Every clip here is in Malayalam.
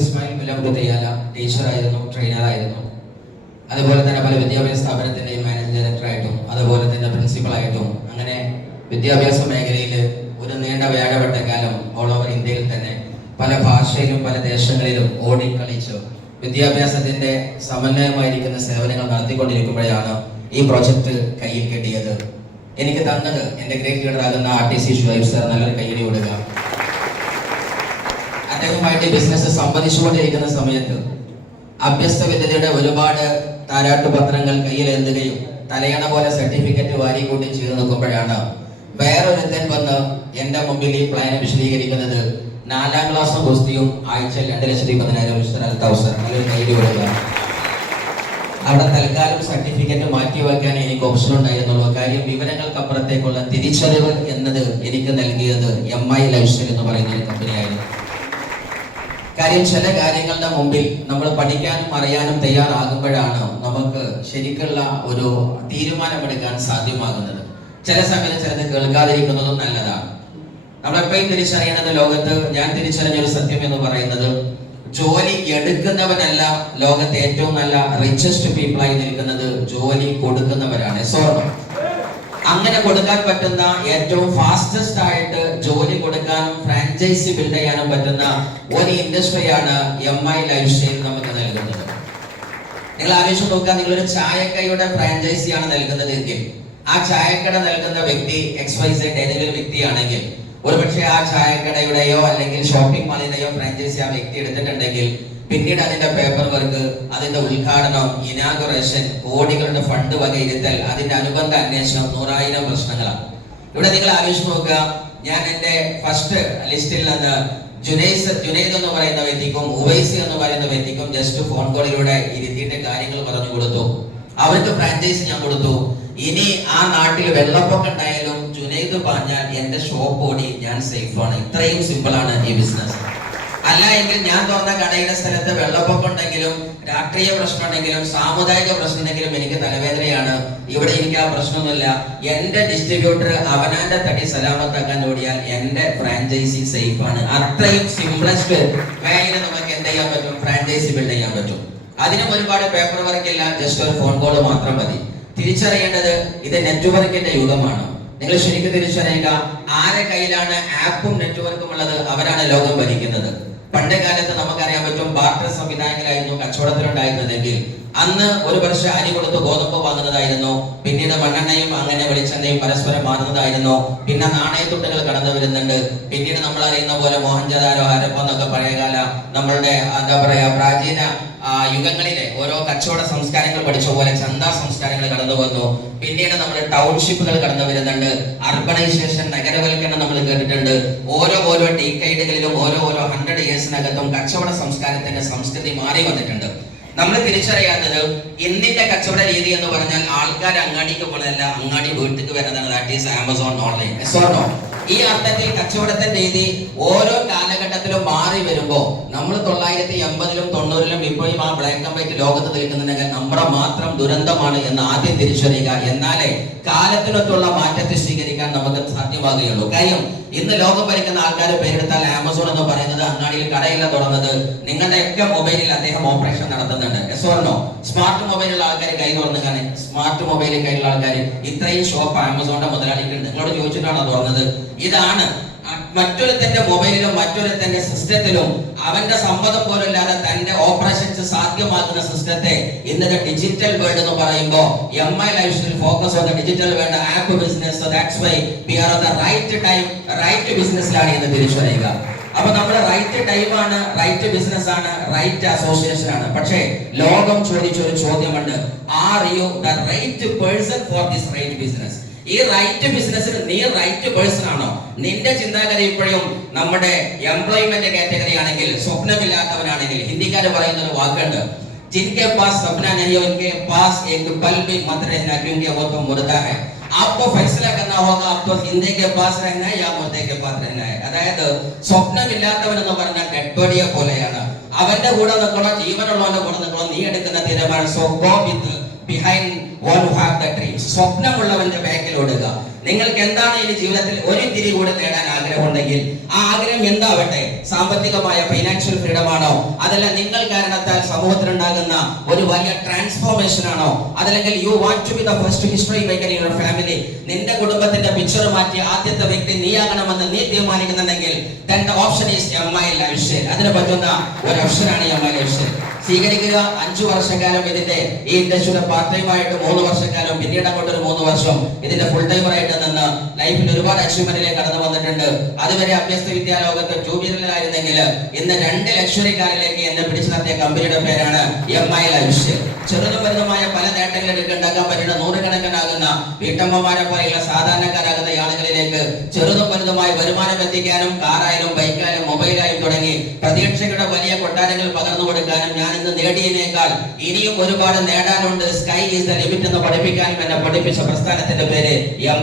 ഇസ്മായിൽ മുല്ലമുഖത്തയ്യാല ടീച്ചറായിരുന്നു, ട്രെയിനറായിരുന്നു. അതുപോലെ തന്നെ പല വിദ്യാഭ്യാസ സ്ഥാപനത്തിൻ്റെയും മാനേജിംഗ് ഡയറക്ടറായിട്ടും അതുപോലെ തന്നെ പ്രിൻസിപ്പളായിട്ടും അങ്ങനെ വിദ്യാഭ്യാസ മേഖലയിൽ ഒരു നീണ്ട വേഴപ്പെട്ട കാലം ഓൾ ഓവർ ഇന്ത്യയിൽ തന്നെ പല ഭാഷയിലും പല ദേശങ്ങളിലും ഓടിക്കളിച്ചു വിദ്യാഭ്യാസത്തിന്റെ സമന്വയമായിരിക്കുന്ന സേവനങ്ങൾ നടത്തിക്കൊണ്ടിരിക്കുമ്പോഴാണ് ഈ പ്രോജക്റ്റ് കയ്യിൽ കിട്ടിയത്. എനിക്ക് തന്നത് എൻ്റെ ഗ്രേറ്റ് ലീഡർ ആകുന്ന RTC ഷുഹൈബ് സാർ. നല്ലൊരു കയ്യടി കൊടുക്കുക. അദ്ദേഹവുമായിട്ട് ബിസിനസ് സംവദിച്ചുകൊണ്ടിരിക്കുന്ന സമയത്ത് അഭ്യസ്ത വിദ്യതയുടെ ഒരുപാട് താരാട്ടു പത്രങ്ങൾ കയ്യിലെന്തുകയും തലയണ പോലെ സർട്ടിഫിക്കറ്റ് വാരിക്കൂട്ടി ചെയ്ത് നിൽക്കുമ്പോഴാണ് വേറൊരുത്തൻ വന്ന് എൻ്റെ മുമ്പിൽ ഈ പ്ലാന് വിശദീകരിക്കുന്നത് 4ാം ക്ലാസ് ഗുസ്തിയും ആഴ്ചയിൽ 2,10,000 നല്ലൊരു കയ്യടി കൊടുക്കുക. അവിടെ തൽക്കാലം സർട്ടിഫിക്കറ്റ് മാറ്റി വയ്ക്കാൻ എനിക്ക് ഓപ്ഷൻ ഉണ്ടായിരുന്നുള്ളൂ. കാര്യം വിവരങ്ങൾക്കപ്പുറത്തേക്കുള്ള തിരിച്ചറിവ് എന്നത് എനിക്ക് നൽകിയത് MI ലൈഫ്സ്റ്റൈൽ എന്ന് പറയുന്ന ഒരു കമ്പനിയായിരുന്നു. കാര്യം ചില കാര്യങ്ങളുടെ മുമ്പിൽ നമ്മൾ പഠിക്കാനും അറിയാനും തയ്യാറാകുമ്പോഴാണ് നമുക്ക് ശരിക്കുള്ള ഒരു തീരുമാനമെടുക്കാൻ സാധ്യമാകുന്നത്. ചില സമയത്ത് ചിലത് കേൾക്കാതിരിക്കുന്നതും നല്ലതാണ്. നമ്മളെപ്പോഴും തിരിച്ചറിയേണ്ടത്, ലോകത്ത് ഞാൻ തിരിച്ചറിഞ്ഞൊരു സത്യം എന്ന് പറയുന്നത്, ജോലി എടുക്കുന്നവനല്ല ലോകത്തെ ഏറ്റവും നല്ല റിച്ചസ്റ്റ് പീപ്പിളായി നിൽക്കുന്നത്, ജോലി കൊടുക്കുന്നവരാണ്. സ്വർണം അങ്ങനെ കൊടുക്കാൻ പറ്റുന്ന ഏറ്റവും ഫാസ്റ്റസ്റ്റ് ആയിട്ട് ജോലി കൊടുക്കാനും ഫ്രാഞ്ചൈസി ബിൽഡ് ചെയ്യാനും പറ്റുന്ന ഒരു ഇൻഡസ്ട്രിയാണ് MI ലൈഫ്സ്റ്റൈൽ നമുക്ക് നൽകുന്നത്. നിങ്ങൾ ആലോചിച്ച് നോക്കുക, നിങ്ങളൊരു ചായക്കടയുടെ ഫ്രാഞ്ചൈസിയാണ് നൽകുന്നതെങ്കിൽ ആ ചായക്കട നൽകുന്ന വ്യക്തി XYZ ഏതെങ്കിലും വ്യക്തിയാണെങ്കിൽ, ഒരുപക്ഷെ ആ ചായക്കടയുടെയോ അല്ലെങ്കിൽ ഷോപ്പിംഗ് മാളിന്റെയോ ഫ്രാഞ്ചൈസി ആ വ്യക്തി എടുത്തിട്ടുണ്ടെങ്കിൽ പിന്നീട് അതിന്റെ പേപ്പർ വർക്ക്, അതിന്റെ ഉദ്ഘാടനം, ഇനാഗുറേഷൻ, കോടികളുടെ ഫണ്ട് വകയിരുത്തൽ, അതിന്റെ അനുബന്ധ അന്വേഷണം, 100,000 പ്രശ്നങ്ങളാണ്. ഇവിടെ നിങ്ങൾ ആലോചിച്ച് നോക്കുക, ഞാൻ എന്റെ ഫസ്റ്റ് ലിസ്റ്റിൽ നിന്ന് ജുനൈദ് എന്ന് പറയുന്ന വ്യക്തിക്കും ഉവൈസി എന്ന് പറയുന്ന വ്യക്തിക്കും ജസ്റ്റ് ഫോൺ കോളിലൂടെ ഇരുത്തിയിട്ട് കാര്യങ്ങൾ പറഞ്ഞു കൊടുത്തു. അവർക്ക് ഫ്രാഞ്ചൈസി ഞാൻ കൊടുത്തു. ഇനി ആ നാട്ടിൽ വെള്ളപ്പൊക്കം ഉണ്ടായാലും ജുനൈദ് പറഞ്ഞാൽ എന്റെ ഷോപ്പ് ഓടി ഞാൻ സേഫ് ആണ്. ഇത്രയും സിമ്പിൾ ആണ് ഈ ബിസിനസ്. അല്ല എങ്കിൽ ഞാൻ തുറന്ന കടയുടെ സ്ഥലത്ത് വെള്ളപ്പൊക്കം ഉണ്ടെങ്കിലും രാഷ്ട്രീയ പ്രശ്നം ഉണ്ടെങ്കിലും സാമുദായിക പ്രശ്നം ഉണ്ടെങ്കിലും എനിക്ക് തലവേദനയാണ്. ഇവിടെ എനിക്ക് ആ പ്രശ്നമൊന്നുമില്ല. എന്റെ ഡിസ്ട്രിബ്യൂട്ടർ അവനാന്റെ തടി സലാമത്താക്കാൻ ഓടിയാൽ എന്റെ ഫ്രാഞ്ചൈസി സേഫ് ആണ്. അത്രയും സിംപ്ലസ്റ്റ് വേയിൽ നമുക്ക് എന്ത് ചെയ്യാൻ പറ്റും? ഫ്രാഞ്ചൈസി ബിൽഡ് ചെയ്യാൻ പറ്റും. അതിനും ഒരുപാട് പേപ്പർ വർക്ക് ഇല്ല, ജസ്റ്റ് ഒരു ഫോൺ കോൾ മാത്രം മതി. തിരിച്ചറിയേണ്ടത്, ഇത് നെറ്റ്വർക്കിന്റെ യുഗമാണ്. നിങ്ങൾ ശരിക്കും തിരിച്ചറിയുക, ആരെ കയ്യിലാണ് ആപ്പും നെറ്റ്വർക്കും ഉള്ളത് അവരാണ് ലോകം ഭരിക്കുന്നത്. പണ്ട് കാലത്ത് നമുക്കറിയാൻ പറ്റും, ബാർട്ടർ സംവിധാനങ്ങളായിരുന്നു കച്ചവടത്തിലുണ്ടായിരുന്നതെങ്കിൽ അന്ന് ഒരു വർഷം അരി കൊടുത്ത് ഗോതമ്പ് വാങ്ങുന്നതായിരുന്നു. പിന്നീട് മണ്ണെണ്ണയും അങ്ങനെ വെളിച്ചെണ്ണയും പരസ്പരം മാറുന്നതായിരുന്നു. പിന്നെ നാണയത്തുട്ടുകൾ കടന്നു വരുന്നുണ്ട്. പിന്നീട് നമ്മൾ അറിയുന്ന പോലെ മോഹൻജദാരോ ഹരപ്പ എന്നൊക്കെ പഴയകാല നമ്മളുടെ എന്താ പറയാ പ്രാചീന യുഗങ്ങളിലെ ഓരോ കച്ചവട സംസ്കാരങ്ങൾ പഠിച്ച പോലെ ചന്ദാ സംസ്കാരങ്ങൾ കടന്നു വന്നു. പിന്നീട് നമ്മുടെ ടൗൺഷിപ്പുകൾ കടന്നു വരുന്നുണ്ട്. അർബണൈസേഷൻ, നഗരവൽക്കരണം നമ്മൾ കേട്ടിട്ടുണ്ട്. ഓരോ ഡീക്കൈഡുകളിലും ഓരോ 100 ഇയേഴ്സിനകത്തും കച്ചവട സംസ്കാരത്തിന്റെ സംസ്കൃതി മാറി വന്നിട്ടുണ്ട്. നമ്മൾ തിരിച്ചറിയാത്തത്, ഇന്നിന്റെ കച്ചവട രീതി എന്ന് പറഞ്ഞാൽ ആൾക്കാർ അങ്ങാടിക്ക് പോകണല്ല, അങ്ങാടി വീട്ടിലേക്ക് വരുന്നതാണ്. That is Amazon online. ഈ അർത്ഥത്തിൽ കച്ചവടത്തിന്റെ രീതി ഓരോ കാലഘട്ടത്തിലും മാറി വരുമ്പോ നമ്മൾ 980-ലും 90-ലും ഇപ്പോഴും ആ ബ്ലാക്ക് ആൻഡ് വൈറ്റ് ലോകത്ത് നിൽക്കുന്നുണ്ടെങ്കിൽ നമ്മുടെ മാത്രം ദുരന്തമാണ് എന്ന് ആദ്യം തിരിച്ചറിയുക. എന്നാലേ കാലത്തിനൊത്തുള്ള മാറ്റത്തെ സ്വീകരിക്കാൻ നമുക്ക് സാധ്യമാകുകയുള്ളൂ. കാര്യം ഇന്ന് ലോകം ഭരിക്കുന്ന ആൾക്കാർ പേരെടുത്താൽ ആമസോൺ എന്ന് പറയുന്നത് അങ്ങാടിയിൽ കടയില്ല തുറന്നത്. നിങ്ങളുടെയൊക്കെ മൊബൈലിൽ അദ്ദേഹം ഓപ്പറേഷൻ നടത്തുന്നുണ്ട്. എസ്വർണോ സ്മാർട്ട് മൊബൈലുള്ള ആൾക്കാർ കൈ തുറന്നു കാണി. സ്മാർട്ട് മൊബൈലിൽ കയ്യിലുള്ള ആൾക്കാർ ഇത്രയും ഷോപ്പ് ആമസോണിന്റെ മുതലാളിക്കുണ്ട്. നിങ്ങളോട് ചോദിച്ചിട്ടാണോ തുറന്നത്? ഇതാണ് മറ്റൊരുത്തന്റെ മൊബൈലിലും മറ്റൊരുത്തന്റെ സിസ്റ്റത്തിലും അവന്റെ സമ്മതം പോലില്ലാതെ തന്റെ ഓപ്പറേഷൻസ് സാധ്യമാക്കുന്ന സിസ്റ്റത്തെ ഇന്നത്തെ ഡിജിറ്റൽ വേൾഡ് എന്ന് പറയുമ്പോൾ MI lifestyle focus on the digital world app business. So that's why we are at the right time, right ബിസിനസ്സിലാണ് എന്ന് തിരിച്ചറിയുക. അപ്പൊ നമ്മുടെ റൈറ്റ് ടൈമാണ്, റൈറ്റ് ബിസിനസ് ആണ്, റൈറ്റ് അസോസിയേഷൻ ആണ്. പക്ഷേ ലോകം ചോദിച്ചൊരു ചോദ്യമുണ്ട്, are you the right person for this right business? ഈ റൈറ്റ് ബിസിനസ്സിന് നീ റൈറ്റ് പേഴ്സൺ ആണോ? നിന്റെ ചിന്താഗതി ഇപ്പോഴും നമ്മുടെ എംപ്ലോയ്മെന്റ് കാറ്റഗറി ആണെങ്കിൽ, സ്വപ്നമില്ലാത്തവനാണെങ്കിൽ, ഹിന്ദിക്കാര് പറയുന്ന ഒരു വാക്കുണ്ട്, जिनके पास सपना नहीं है उनके पास एक पल भी मत रहना क्योंकि वो तो मुर्दा है. आपको फैसला करना होगा, आपको जिंदे के पास रहना है या मुर्दे के पास रहना है. അതായത് സ്വപ്നമില്ലാത്തവൻ എന്ന് പറഞ്ഞാൽ ഡെഡ് ബോഡിയെ പോലെയാണ്. അവന്റെ കൂടെ നിൽക്കണോ ജീവനുള്ളവന്റെ കൂടെ നിൽക്കണോ, നീ എടുക്കുന്ന തീരുമാനം. So go with behind one who have the dreams. സ്വപ്നമുള്ളവന്റെ ബാക്കിൽ ഓടുക. നിങ്ങൾക്ക് എന്താണ് ഇനി ജീവിതത്തിൽ ഒരു തിരി കൂടെ നേടാൻ ആഗ്രഹമുണ്ടെങ്കിൽ ആ ആഗ്രഹം എന്താവട്ടെ? സാമ്പത്തികമായ ഫൈനാൻഷ്യൽ ഫ്രീഡം ആണോ? അതല്ല നിങ്ങൾ കാരണത്താൽ സമൂഹത്തിലുണ്ടാകുന്ന ഒരു വലിയ ട്രാൻസ്ഫോർമേഷൻ ആണോ? അതല്ലെങ്കിൽ you want to be the first history maker in your family, നിന്റെ കുടുംബത്തിന്റെ പിക്ചർ മാറ്റി ആദ്യത്തെ വ്യക്തി നീയാകണമെന്ന് നീ തീരുമാനിക്കുന്നുണ്ടെങ്കിൽ then the option is MI Lifestyle. അതിന് പറ്റുന്ന ഒരു ഓപ്ഷനാണ് MI Lifestyle. സ്വീകരിക്കുക. 5 വർഷക്കാലം ഇതിന്റെ ഈ ഇൻഡസ്ട്രിയുടെ പാർട്ട് ടൈം ആയിട്ട് 3 വർഷക്കാലം, പിന്നീട് അങ്ങോട്ട് ഒരു 3 വർഷം ഇതിന്റെ ഫുൾ ടൈമർ ആയിട്ട് നിന്ന് ലൈഫിൽ ഒരുപാട് അച്ചീവ്മെന്റിലേക്ക് കടന്നു വന്നിട്ടുണ്ട്. അതുവരെ അഭ്യസ്ത വിദ്യാലോകത്ത് 2 വീലറിലായിരുന്നെങ്കിൽ ഇന്ന് 2 ലക്ഷറി കാറിലേക്ക് എന്നെ പിടിച്ചു നടത്തിയ കമ്പനിയുടെ പേരാണ് MI Lifestyle. ചെറുതും വലുതുമായ പല നേട്ടങ്ങൾ ഉണ്ടാക്കാൻ പറ്റുന്ന നൂറുകണക്കിനാകുന്ന വീട്ടമ്മമാരെ പോലെയുള്ള സാധാരണക്കാരാകുന്ന ആളുകളിലേക്ക് ചെറുതും വലുതുമായി വരുമാനം എത്തിക്കാനും കാറായാലും ബൈക്കായാലും മൊബൈലായും തുടങ്ങി പ്രതീക്ഷയുടെ വലിയ കൊട്ടാരങ്ങൾ പകർന്നു കൊടുക്കാനും ഞാൻ ഇന്ന് നേടിയതിനേക്കാൾ ഇനിയും ഒരുപാട് നേടാനുണ്ട്. സ്കൈ ഈസ് ദ ലിമിറ്റ് എന്ന് പഠിപ്പിക്കാനും എന്നെ പഠിപ്പിച്ച പ്രസ്ഥാനത്തിന്റെ പേര്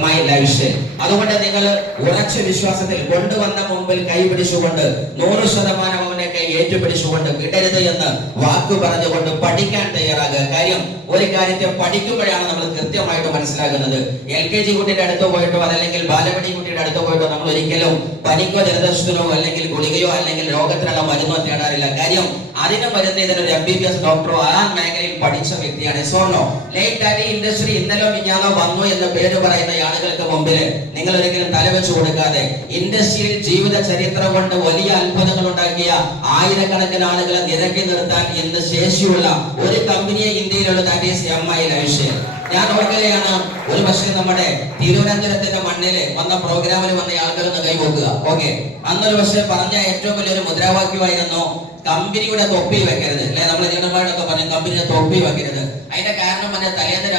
MI Lifestyle. അതുകൊണ്ട് നിങ്ങൾ ഉറച്ച വിശ്വാസത്തിൽ കൊണ്ടുവന്ന മുമ്പിൽ കൈപിടിച്ചുകൊണ്ട് 100% അവനെ കൈ ഏറ്റുപിടിച്ചുകൊണ്ട് വിടരുത് എന്ന് വാക്കു പറഞ്ഞുകൊണ്ട് പഠിക്കാൻ തയ്യാറാകുക. കാര്യം ഒരു കാര്യത്തെ പഠിക്കുമ്പോഴാണ് നമ്മൾ കൃത്യമായിട്ട് മനസ്സിലാകുന്നത്. LKG കുട്ടിയുടെ അടുത്ത് പോയിട്ടോ അതല്ലെങ്കിൽ ബാലപടി കുട്ടിയുടെ അടുത്ത് പോയിട്ടോ നമ്മൾ ഒരിക്കലും പനിക്കോ ജലദോഷത്തിനോ അല്ലെങ്കിൽ ഗുളികയോ അല്ലെങ്കിൽ രോഗത്തിനുള്ള മരുന്നോ തേടാറില്ല. കാര്യം അതിന് മരുന്ന് ഇതിനൊരു MBBS ഡോക്ടറോ ആ മേഖലയിൽ പഠിച്ച വ്യക്തിയാണ്. സോണോ ലേറ്റ് ആയിട്ട് ഇൻഡസ്ട്രി ഇന്നലോ മിഞ്ഞാന്നോ വന്നു എന്ന് പേര് പറയുന്ന ആളുകൾക്ക് മുമ്പിൽ നിങ്ങൾ ഒരിക്കലും തലവെച്ചു കൊടുക്കാതെ ഇൻഡസ്ട്രിയിൽ ജീവിത ചരിത്രം കൊണ്ട് വലിയ അത്ഭുതങ്ങൾ ഉണ്ടാക്കിയ ആയിരക്കണക്കിന് ആളുകളെ നിരക്കി നിർത്താൻ ഇന്ന് ശേഷിയുള്ള ഒരു കമ്പനിയെ ഇന്ത്യയിലുള്ള ദാറ്റ് ഈസ് MI Lifestyle. ഞാൻ ഓർക്കുകയാണ്, ഒരു പക്ഷേ നമ്മുടെ തിരുവനന്തപുരത്തിന്റെ മണ്ണില് വന്ന പ്രോഗ്രാമിൽ വന്ന ആളുകൾ ഒന്ന് കൈവക്കുക. ഓക്കെ, അന്നൊരു പക്ഷേ പറഞ്ഞ ഏറ്റവും വലിയൊരു മുദ്രാവാക്യമായിരുന്നു കമ്പനിയുടെ തൊപ്പി വെക്കരുത് അല്ലെ. നമ്മൾ ജീവനമായിട്ടൊക്കെ പറഞ്ഞു കമ്പനിയുടെ തൊപ്പി വെക്കരുത്. അതിന്റെ കാരണം തലേന്ന്